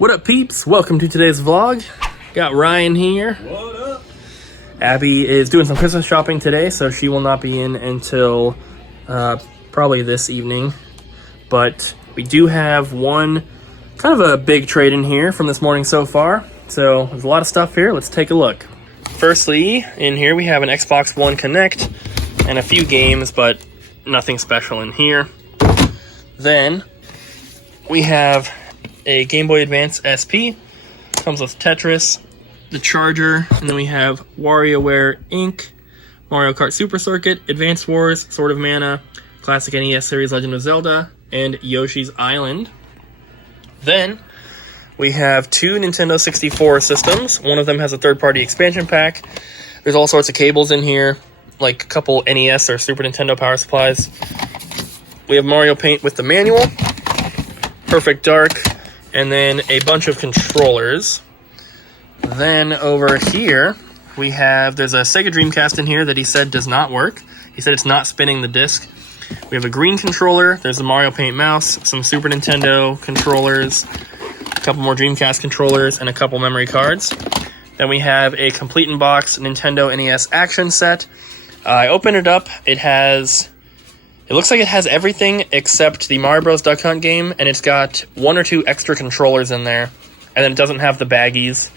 What up, peeps? Welcome to today's vlog. Got Ryan here. What up? Abby is doing some Christmas shopping today, so she will not be in until probably this evening. But we do have one kind of a big trade in here from this morning so far. So there's a lot of stuff here. Let's take a look. Firstly, in here we have an Xbox One Connect and a few games, but nothing special in here. Then we have a Game Boy Advance SP. Comes with Tetris, the charger, and then we have WarioWare Inc., Mario Kart Super Circuit, Advance Wars, Sword of Mana, Classic NES Series Legend of Zelda, and Yoshi's Island. Then we have two Nintendo 64 systems. One of them has a third-party expansion pack. There's all sorts of cables in here, like a couple NES or Super Nintendo power supplies. We have Mario Paint with the manual, Perfect Dark, and then a bunch of controllers. Then over here, there's a Sega Dreamcast in here that he said does not work. He said it's not spinning the disc. We have a green controller, there's the Mario Paint mouse, some Super Nintendo controllers, a couple more Dreamcast controllers, and a couple memory cards. Then we have a complete-in-box Nintendo NES action set. I opened it up, it looks like it has everything except the Mario Bros. Duck Hunt game, and it's got one or two extra controllers in there. And then it doesn't have the baggies,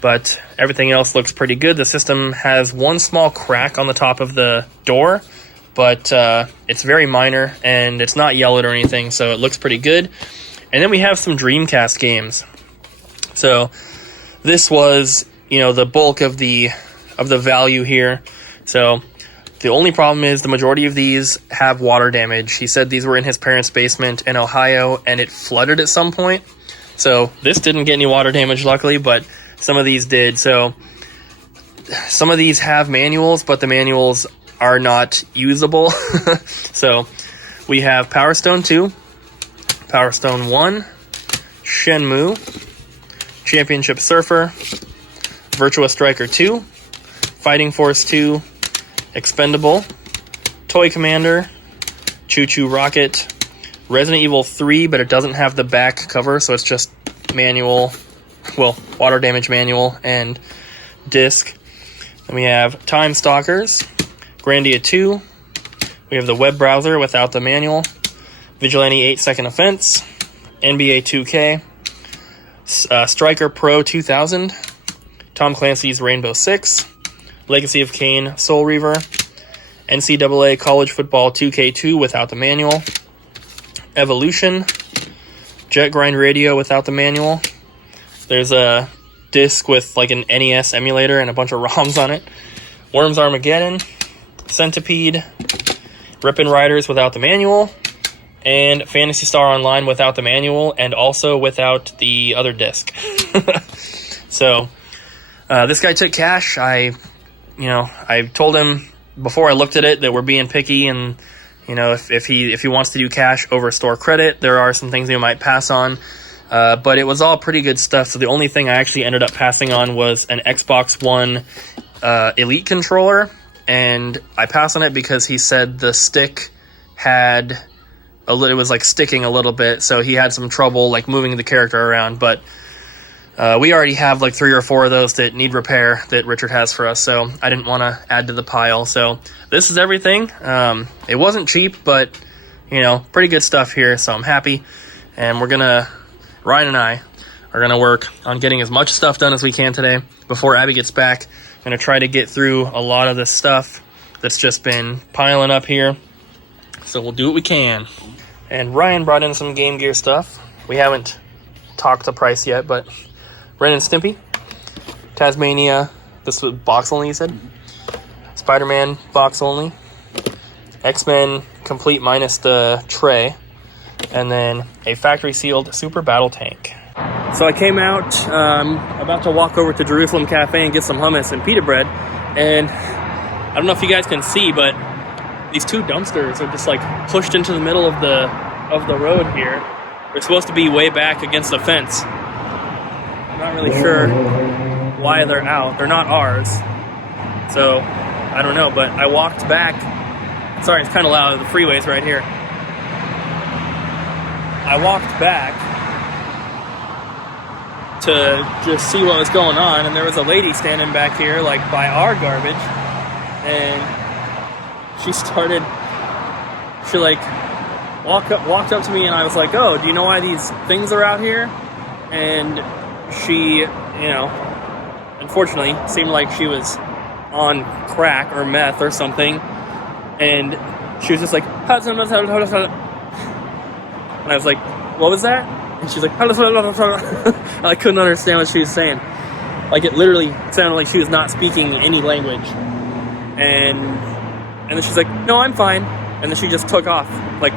but everything else looks pretty good. The system has one small crack on the top of the door, but it's very minor, and it's not yellowed or anything, so it looks pretty good. And then we have some Dreamcast games. So this was, the bulk of the value here. So the only problem is the majority of these have water damage. He said these were in his parents' basement in Ohio, and it flooded at some point. So this didn't get any water damage, luckily, but some of these did. So some of these have manuals, but the manuals are not usable. So we have Power Stone 2, Power Stone 1, Shenmue, Championship Surfer, Virtua Striker 2, Fighting Force 2, Expendable, Toy Commander, Choo Choo Rocket, Resident Evil 3, but it doesn't have the back cover, so it's just manual, water damage manual and disc. Then we have Time Stalkers, Grandia 2, we have the web browser without the manual, Vigilante 8 Second Offense, NBA 2K, Striker Pro 2000, Tom Clancy's Rainbow Six, Legacy of Kain Soul Reaver, NCAA College Football 2K2 without the manual, Evolution, Jet Grind Radio without the manual. There's a disc with like an NES emulator and a bunch of ROMs on it. Worms Armageddon, Centipede, Rippin' Riders without the manual, and Phantasy Star Online without the manual and also without the other disc. So this guy took cash. I told him before I looked at it that we're being picky, and if he wants to do cash over store credit, there are some things we might pass on. But it was all pretty good stuff. So the only thing I actually ended up passing on was an Xbox One Elite controller, and I passed on it because he said the stick it was like sticking a little bit, so he had some trouble like moving the character around. But we already have like 3 or 4 of those that need repair that Richard has for us, so I didn't want to add to the pile. So this is everything. It wasn't cheap, but pretty good stuff here, so I'm happy. And Ryan and I are gonna work on getting as much stuff done as we can today before Abby gets back. I'm gonna try to get through a lot of this stuff that's just been piling up here, so we'll do what we can. And Ryan brought in some Game Gear stuff. We haven't talked the price yet, but Ren and Stimpy, Tasmania, this was box only, you said? Spider-Man box only, X-Men complete minus the tray, and then a factory sealed Super Battle Tank. So I came out, about to walk over to Jerusalem Cafe and get some hummus and pita bread, and I don't know if you guys can see, but these 2 dumpsters are just like pushed into the middle of the road here. They're supposed to be way back against the fence. Not really sure why they're out. They're not ours, so I don't know, but I walked back. Sorry, it's kind of loud. The freeway's right here. I walked back to just see what was going on, and there was a lady standing back here, like, by our garbage, and she like walked up to me, and I was like, oh, do you know why these things are out here? And she, unfortunately seemed like she was on crack or meth or something, and she was just like, and I was like, what was that? And she's like, I couldn't understand what she was saying. Like, it literally sounded like she was not speaking any language. And then she's like, no, I'm fine. And then she just took off. Like,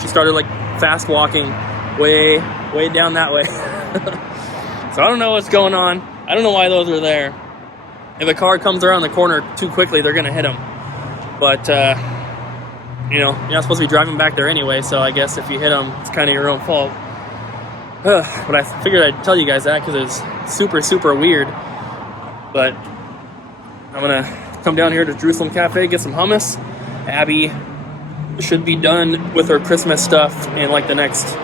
she started, like, fast walking way down that way. So I don't know what's going on. I don't know why those are there. If a car comes around the corner too quickly, they're going to hit them. But, you're not supposed to be driving back there anyway, so I guess if you hit them, it's kind of your own fault. But I figured I'd tell you guys that because it's super, super weird. But I'm going to come down here to Jerusalem Cafe, get some hummus. Abby should be done with her Christmas stuff in like the next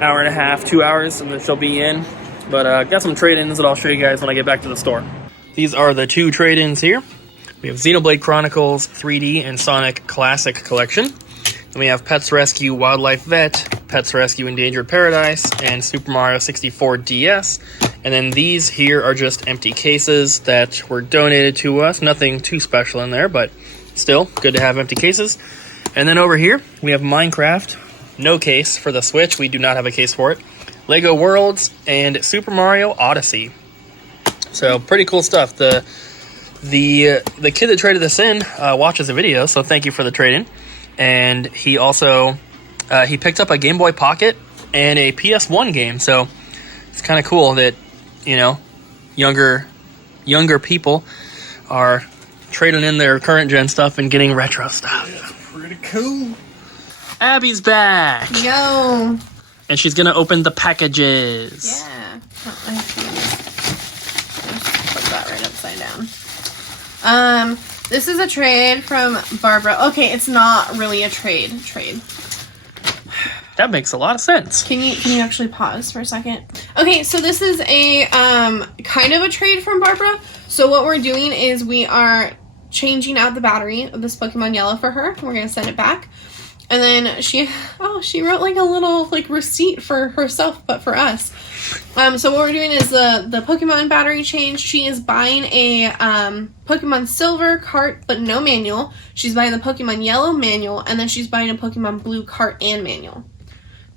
hour and a half, 2 hours, and then she'll be in. But got some trade-ins that I'll show you guys when I get back to the store. These are the 2 trade-ins here. We have Xenoblade Chronicles 3D and Sonic Classic Collection. Then we have Pets Rescue Wildlife Vet, Pets Rescue Endangered Paradise, and Super Mario 64 DS. And then these here are just empty cases that were donated to us. Nothing too special in there, but still good to have empty cases. And then over here, we have Minecraft. No case for the Switch. We do not have a case for it. Lego Worlds and Super Mario Odyssey. So pretty cool stuff. The kid that traded this in watches the video, so thank you for the trade-in. And he also he picked up a Game Boy Pocket and a PS1 game. So it's kind of cool that younger people are trading in their current gen stuff and getting retro stuff. That's pretty cool. Abby's back. Yo. And she's gonna open the packages. Yeah. Oh, I have to put that right upside down. This is a trade from Barbara. Okay, it's not really a trade. That makes a lot of sense. Can you actually pause for a second? Okay, so this is a kind of a trade from Barbara. So what we're doing is we are changing out the battery of this Pokemon Yellow for her. We're gonna send it back. And then she wrote like a little like receipt for herself, but for us. So what we're doing is the Pokemon battery change. She is buying a Pokemon Silver cart, but no manual. She's buying the Pokemon Yellow manual, and then she's buying a Pokemon Blue cart and manual.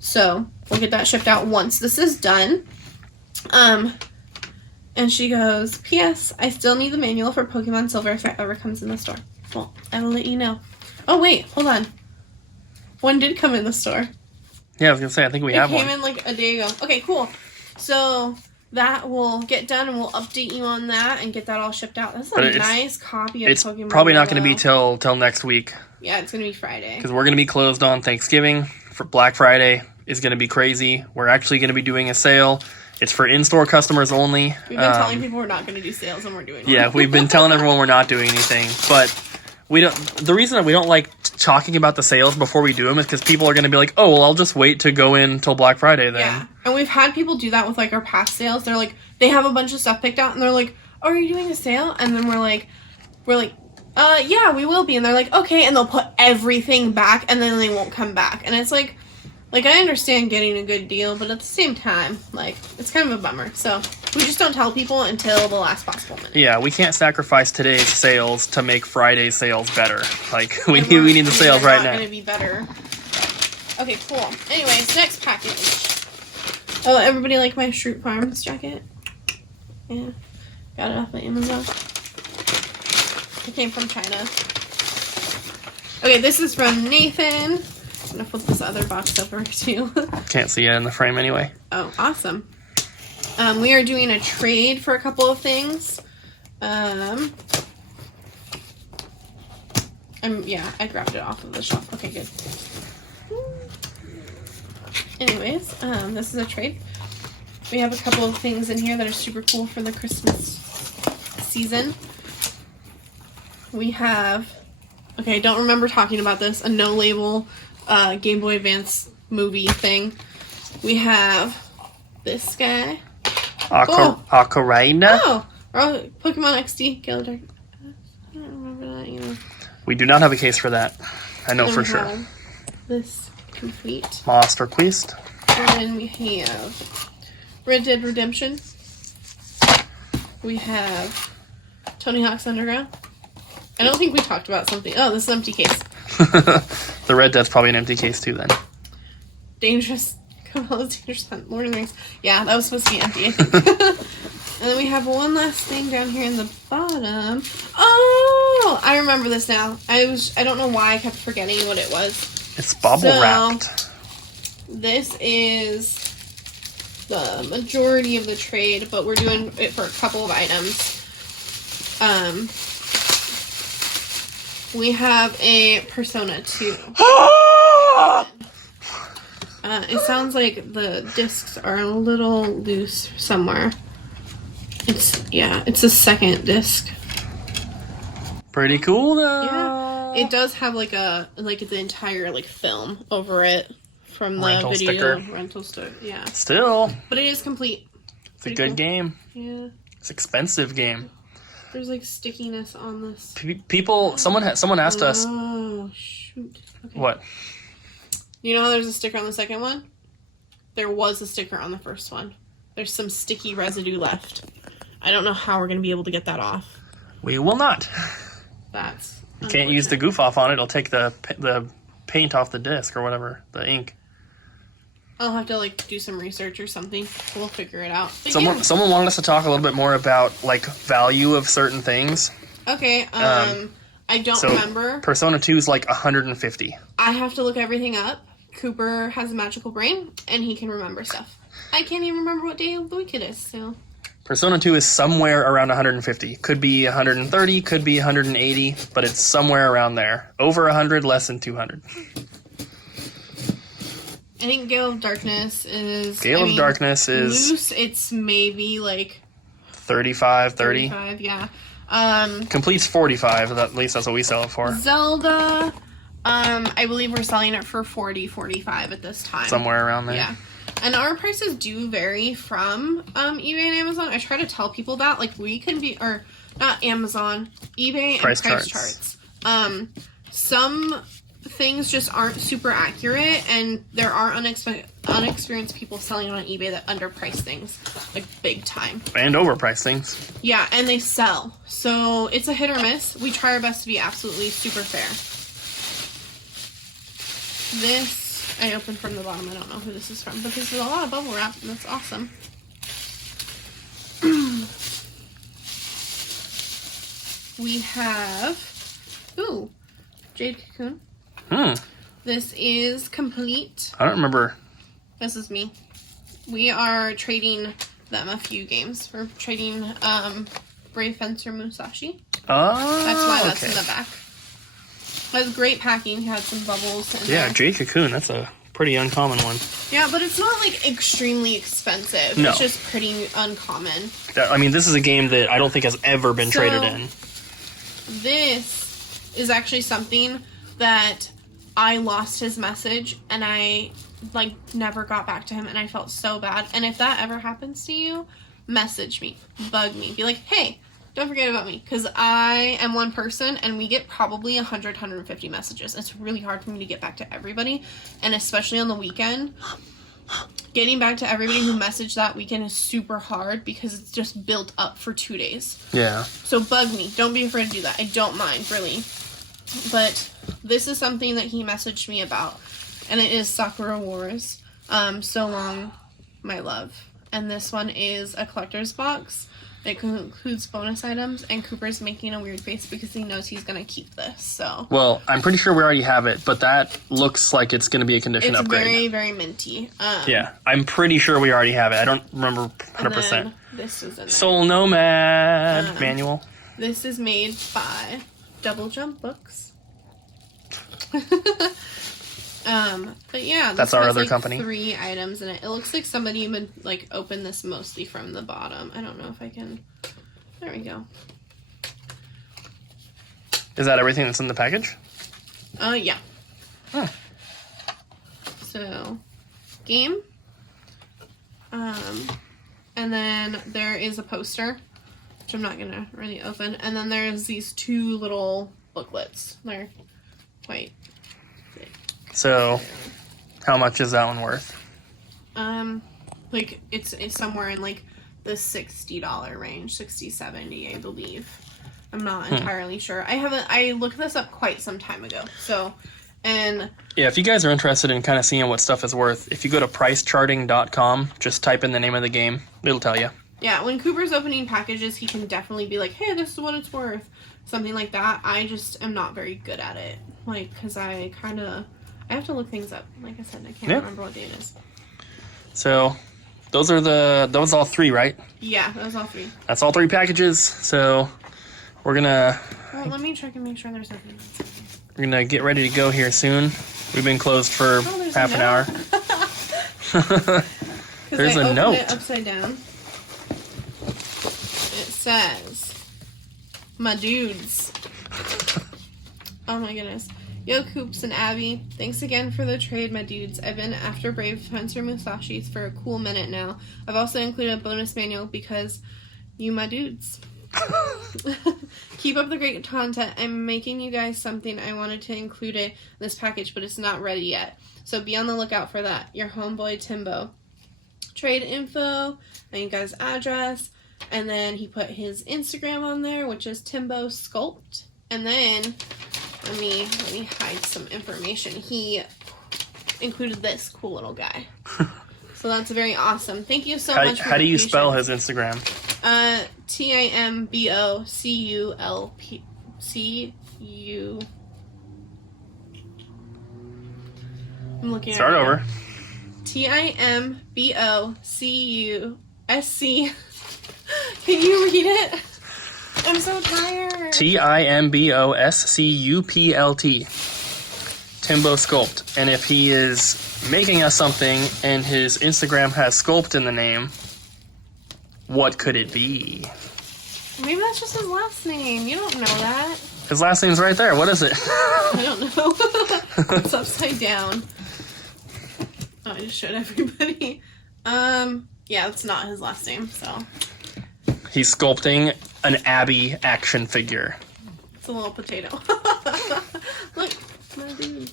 So we'll get that shipped out once this is done. And she goes, P.S. I still need the manual for Pokemon Silver if it ever comes in the store. Well, I will let you know. Oh wait, hold on. One did come in the store. Yeah, I was gonna say, I think we have one. It came in like a day ago. Okay, cool. So that will get done, and we'll update you on that and get that all shipped out. That's a nice copy of Pokemon. It's probably not going to be till next week. Yeah, it's going to be Friday. Because we're going to be closed on Thanksgiving. For Black Friday is going to be crazy. We're actually going to be doing a sale. It's for in-store customers only. We've been telling people we're not going to do sales, and we're doing one. Yeah, we've been telling everyone we're not doing anything, but we don't. The reason that we don't like talking about the sales before we do them is because people are going to be like, oh, well, I'll just wait to go in till Black Friday then. Yeah, and we've had people do that with like our past sales. They're like, they have a bunch of stuff picked out, and they're like, oh, are you doing a sale? And then we're like, yeah, we will be. And they're like, okay, and they'll put everything back, and then they won't come back. And it's like I understand getting a good deal, but at the same time, like, it's kind of a bummer. So we just don't tell people until the last possible minute. Yeah, we can't sacrifice today's sales to make Friday's sales better. Like, we need the sales right now. It's going to be better. Okay, cool. Anyways, next package. Oh, everybody like my Shroot Farms jacket? Yeah. Got it off of Amazon. It came from China. Okay, this is from Nathan. I'm going to flip this other box over too. Can't see it in the frame anyway. Oh, awesome. We are doing a trade for a couple of things. Yeah, I grabbed it off of the shelf. Okay, good. Anyways, this is a trade. We have a couple of things in here that are super cool for the Christmas season. We have, okay, I don't remember talking about this, a no-label Game Boy Advance movie thing. We have this guy. Ocarina? Oh, Pokemon XD, Gale Dark. I don't remember that either. We do not have a case for that. I know for sure. This complete. Monster Quest. And then we have Red Dead Redemption. We have Tony Hawk's Underground. I don't think we talked about something. Oh, this is an empty case. The Red Dead's probably an empty case too then. Dangerous. Cabela's Dangerous Hunt. Lord of the Rings. Yeah, that was supposed to be empty, I think. And then we have one last thing down here in the bottom. Oh! I remember this now. I don't know why I kept forgetting what it was. It's bubble wrapped. This is the majority of the trade, but we're doing it for a couple of items. We have a Persona 2. It sounds like the discs are a little loose somewhere. It's a second disc. Pretty cool though. Yeah, it does have like the entire film over it from the rental video sticker. Rental sticker. Yeah, Still, but it is complete. It's a good game. Yeah, it's an expensive game. There's like stickiness on this. Someone asked us. Oh shoot! Okay. What? You know how there's a sticker on the second one? There was a sticker on the first one. There's some sticky residue left. I don't know how we're going to be able to get that off. We will not. That's You can't use the goof off on it. It'll take the paint off the disc or whatever, the ink. I'll have to do some research or something. We'll figure it out. But Someone wanted us to talk a little bit more about value of certain things. Okay. I don't remember. Persona 2 is like 150. I have to look everything up. Cooper has a magical brain, and he can remember stuff. I can't even remember what day of the week it is, so... Persona 2 is somewhere around 150. Could be 130, could be 180, but it's somewhere around there. Over 100, less than 200. I think Gale of Darkness is... Darkness is... Loose, it's maybe 35, 30. 35, yeah. Complete's 45, at least that's what we sell it for. Zelda, I believe we're selling it for 40, 45 at this time. Somewhere around there. Yeah. And our prices do vary from eBay and Amazon. I try to tell people that. We can be... Or, not Amazon. eBay and price charts. Some things just aren't super accurate, and there are unexperienced people selling on eBay that underprice things. Big time. And overprice things. Yeah, and they sell. So, it's a hit or miss. We try our best to be absolutely super fair. This... I opened from the bottom. I don't know who this is from, but this is a lot of bubble wrap, and that's awesome. We have... Ooh. Jade Cocoon. This is complete. I don't remember. This is me. We are trading them a few games. We're trading Brave Fencer Musashi. Oh, that's why that's in the back. It has great packing. It had some bubbles in there. Jade Cocoon. That's a pretty uncommon one. Yeah, but it's not extremely expensive. No. It's just pretty uncommon. This is a game that I don't think has ever been traded in. This is actually something that I lost his message, and I never got back to him, and I felt so bad. And if that ever happens to you, message me, bug me, be like, hey, don't forget about me, because I am one person, and we get probably 100, 150 messages. It's really hard for me to get back to everybody, and especially on the weekend. Getting back to everybody who messaged that weekend is super hard because it's just built up for 2 days. Yeah. So bug me. Don't be afraid to do that. I don't mind, really. But this is something that he messaged me about, and it is Sakura Wars. So Long, My Love. And this one is a collector's box. It includes bonus items, and Cooper's making a weird face because he knows he's going to keep this, so... Well, I'm pretty sure we already have it, but that looks like it's going to be a condition upgrade. It's very, very minty. Yeah, I'm pretty sure we already have it. I don't remember 100%. And then this is in there. Soul Nomad manual. This is made by Double Jump Books. But yeah, this that's our has, other company. 3 items in it. It looks like somebody would open this mostly from the bottom. I don't know if I can. There we go. Is that everything that's in the package? Yeah. Huh. So, game. And And then there is a poster, which I'm not going to really open. And then there's these 2 little booklets. They're quite big. So, how much is that one worth? Like, it's somewhere in, like, the $60 range. $60, $70, I believe. I'm not entirely sure. I looked this up quite some time ago. So, and... Yeah, if you guys are interested in kind of seeing what stuff is worth, if you go to pricecharting.com, just type in the name of the game. It'll tell you. Yeah, when Cooper's opening packages, he can definitely be like, hey, this is what it's worth. Something like that. I just am not very good at it. Like, because I have to look things up. Like I said, I can't remember what day it is. So, those are all 3, right? Yeah, that was all 3. That's all 3 packages, so we're gonna... Well, let me check and make sure there's nothing. We're gonna get ready to go here soon. We've been closed for half an hour. There's a note. It upside down. It says, "My dudes." Oh my goodness. Yo, Coops and Abby, thanks again for the trade, my dudes. I've been after Brave Fencer Musashis for a cool minute now. I've also included a bonus manual because you my dudes. Keep up the great content. I'm making you guys something. I wanted to include it in this package, but it's not ready yet. So be on the lookout for that. Your homeboy Timbo. Trade info, and you guys' address, and then he put his Instagram on there, which is Timbo Sculpt. And then let me hide some information. He included this cool little guy. So that's very awesome. Thank you so much. How do you spell his Instagram? TIMBOCULPCU. I'm looking at it. Start over. TIMBOCUSC. Can you read it? I'm so tired. TIMBOSCUPLT. Timbo Sculpt. And if he is making us something and his Instagram has Sculpt in the name, what could it be? Maybe that's just his last name. You don't know that. His last name's right there. What is it? I don't know. It's upside down. Oh, I just showed everybody. Yeah, it's not his last name, so. He's sculpting an Abby action figure. It's a little potato. Look, my dudes.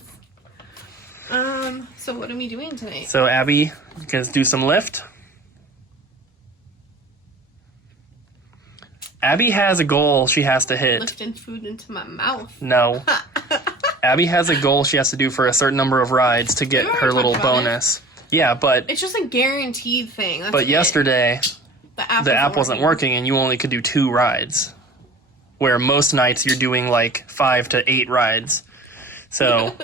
So what are we doing tonight? So Abby, you guys do some lift. Abby has a goal she has to hit. Lifting food into my mouth. No. Abby has a goal she has to do for a certain number of rides to get her little bonus. Yeah, but... It's just a guaranteed thing. That's but yesterday, the app wasn't working and you only could do 2 rides. Where most nights you're doing like 5 to 8 rides. So...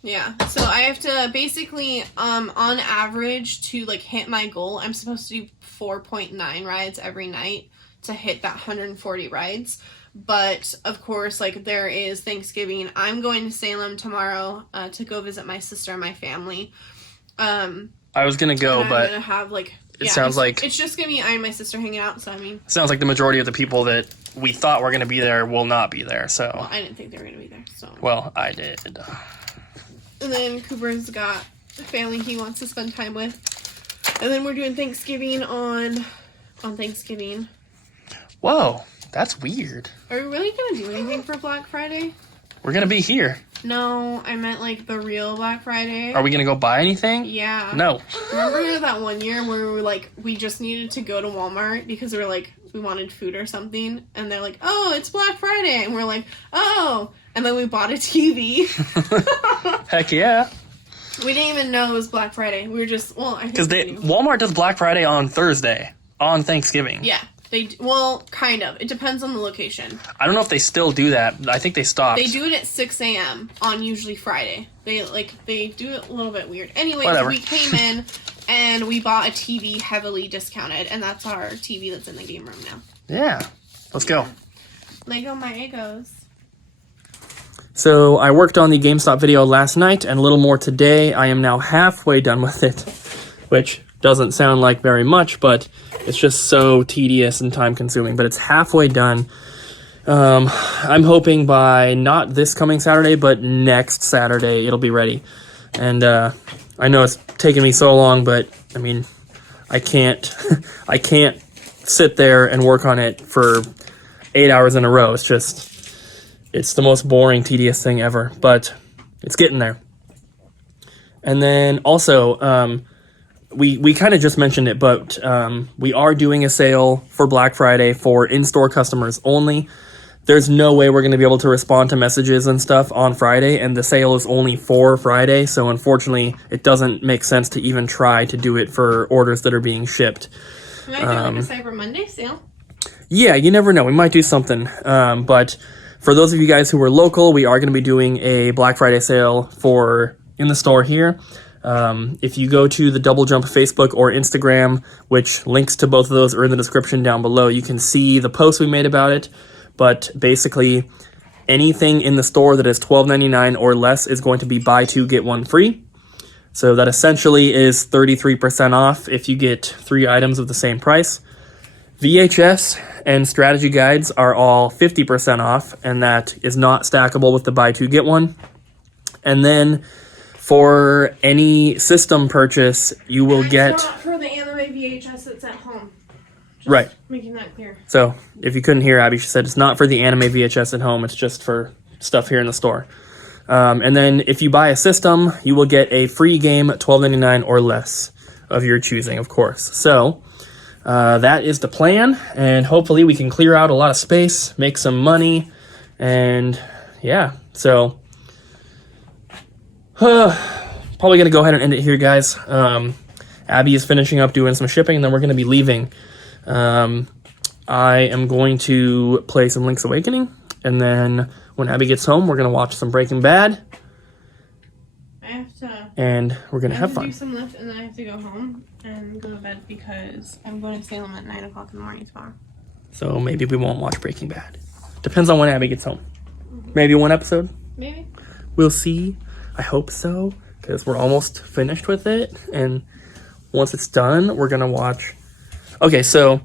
Yeah, so I have to basically, on average, to like hit my goal, I'm supposed to do 4.9 rides every night to hit that 140 rides. But of course, like, there is Thanksgiving. I'm going to Salem tomorrow to go visit my sister and my family. I was gonna go, but I'm gonna have like sounds like it's just gonna be I and my sister hanging out. So I mean, sounds like the majority of the people that we thought were gonna be there will not be there. So well, I didn't think they were gonna be there. So well, I did. And then Cooper's got a family he wants to spend time with. And then we're doing Thanksgiving on Thanksgiving. Whoa, that's weird. Are we really going to do anything for Black Friday? We're going to be here. No, I meant like the real Black Friday. Are we going to go buy anything? Yeah. No. Remember that one year where we were like, we just needed to go to Walmart because we were like, we wanted food or something. And they're like, oh, it's Black Friday. And we're like, oh. And then we bought a TV. Heck yeah. We didn't even know it was Black Friday. We were just, well, I think because Walmart does Black Friday on Thursday, on Thanksgiving. Yeah. Well, kind of. It depends on the location. I don't know if they still do that. I think they stopped. They do it at 6 a.m. on usually Friday. They do it a little bit weird. Anyways, Whatever. We came in and we bought a TV heavily discounted, and that's our TV that's in the game room now. Yeah. Let's go. Lego my Egos. So I worked on the GameStop video last night and a little more today. I am now halfway done with it, which doesn't sound like very much, but it's just so tedious and time consuming. But it's halfway done. I'm hoping by not this coming Saturday, but next Saturday it'll be ready. And I know it's taken me so long, but I mean, I can't I can't sit there and work on it for 8 hours in a row. It's the most boring, tedious thing ever, but it's getting there. And then also, we kind of just mentioned it, but we are doing a sale for Black Friday for in-store customers only. There's no way we're going to be able to respond to messages and stuff on Friday, and the sale is only for Friday, so unfortunately, it doesn't make sense to even try to do it for orders that are being shipped. We might do like a Cyber Monday sale. Yeah, you never know. We might do something, but for those of you guys who are local, we are going to be doing a Black Friday sale for in the store here. If you go to the Double Jump Facebook or Instagram, which links to both of those are in the description down below, you can see the post we made about it. But basically, anything in the store that is $12.99 or less is going to be buy two, get one free. So that essentially is 33% off if you get 3 items of the same price. VHS and strategy guides are all 50% off, and that is not stackable with the buy two, get one. And then for any system purchase, you will get... It's not for the anime VHS that's at home. Just right. Making that clear. So, if you couldn't hear Abby, she said it's not for the anime VHS at home, it's just for stuff here in the store. And then if you buy a system, you will get a free game, $12.99 or less of your choosing, of course. So, that is the plan, and hopefully we can clear out a lot of space, make some money, and yeah, so probably going to go ahead and end it here, guys. Abby is finishing up doing some shipping, and then we're going to be leaving. I am going to play some Link's Awakening, and then when Abby gets home, we're going to watch some Breaking Bad. And we're going to have fun. I have to do some lift, and then I have to go home and go to bed because I'm going to Salem at 9 o'clock in the morning tomorrow. So maybe we won't watch Breaking Bad. Depends on when Abby gets home. Maybe one episode? Maybe. We'll see. I hope so, because we're almost finished with it. And once it's done, we're going to watch... Okay, so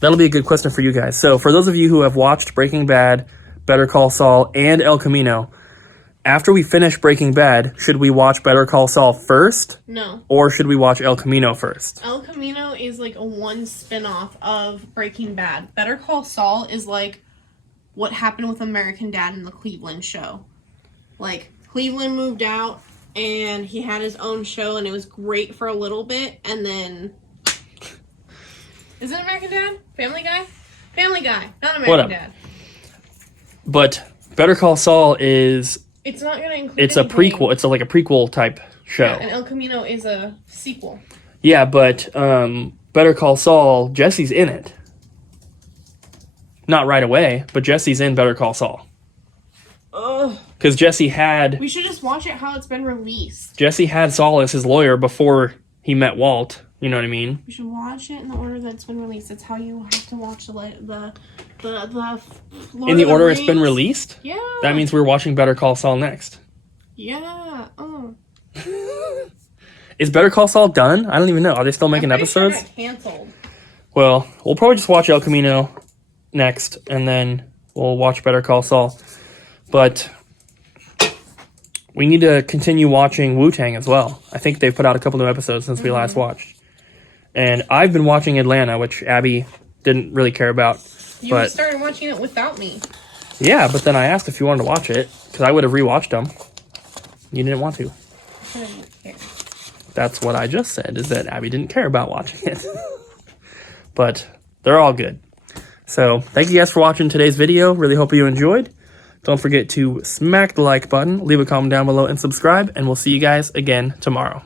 that'll be a good question for you guys. So for those of you who have watched Breaking Bad, Better Call Saul, and El Camino... After we finish Breaking Bad, should we watch Better Call Saul first? No. Or should we watch El Camino first? El Camino is like a one spin-off of Breaking Bad. Better Call Saul is like what happened with American Dad in the Cleveland show. Like, Cleveland moved out, and he had his own show, and it was great for a little bit, and then... Is it American Dad? Family Guy? Family Guy, not American Dad. But Better Call Saul is... It's not going to include It's anything. A prequel. It's like a prequel type show. Yeah, and El Camino is a sequel. Yeah, but Better Call Saul, Jesse's in it. Not right away, but Jesse's in Better Call Saul. Ugh. Because Jesse had... We should just watch it how it's been released. Jesse had Saul as his lawyer before he met Walt. You know what I mean? We should watch it in the order that's been released. That's how you have to watch the Lord in the of order Rings. It's been released? Yeah. That means we're watching Better Call Saul next. Yeah. Oh. Is Better Call Saul done? I don't even know. Are they still making episodes? Sure it got canceled. Well, we'll probably just watch El Camino next, and then we'll watch Better Call Saul. But we need to continue watching Wu-Tang as well. I think they've put out a couple new episodes since we last watched. And I've been watching Atlanta, which Abby didn't really care about. You started watching it without me. Yeah, but then I asked if you wanted to watch it, because I would have rewatched them. You didn't want to. I didn't care. That's what I just said, is that Abby didn't care about watching it. But they're all good. So, thank you guys for watching today's video. Really hope you enjoyed. Don't forget to smack the like button, leave a comment down below, and subscribe. And we'll see you guys again tomorrow.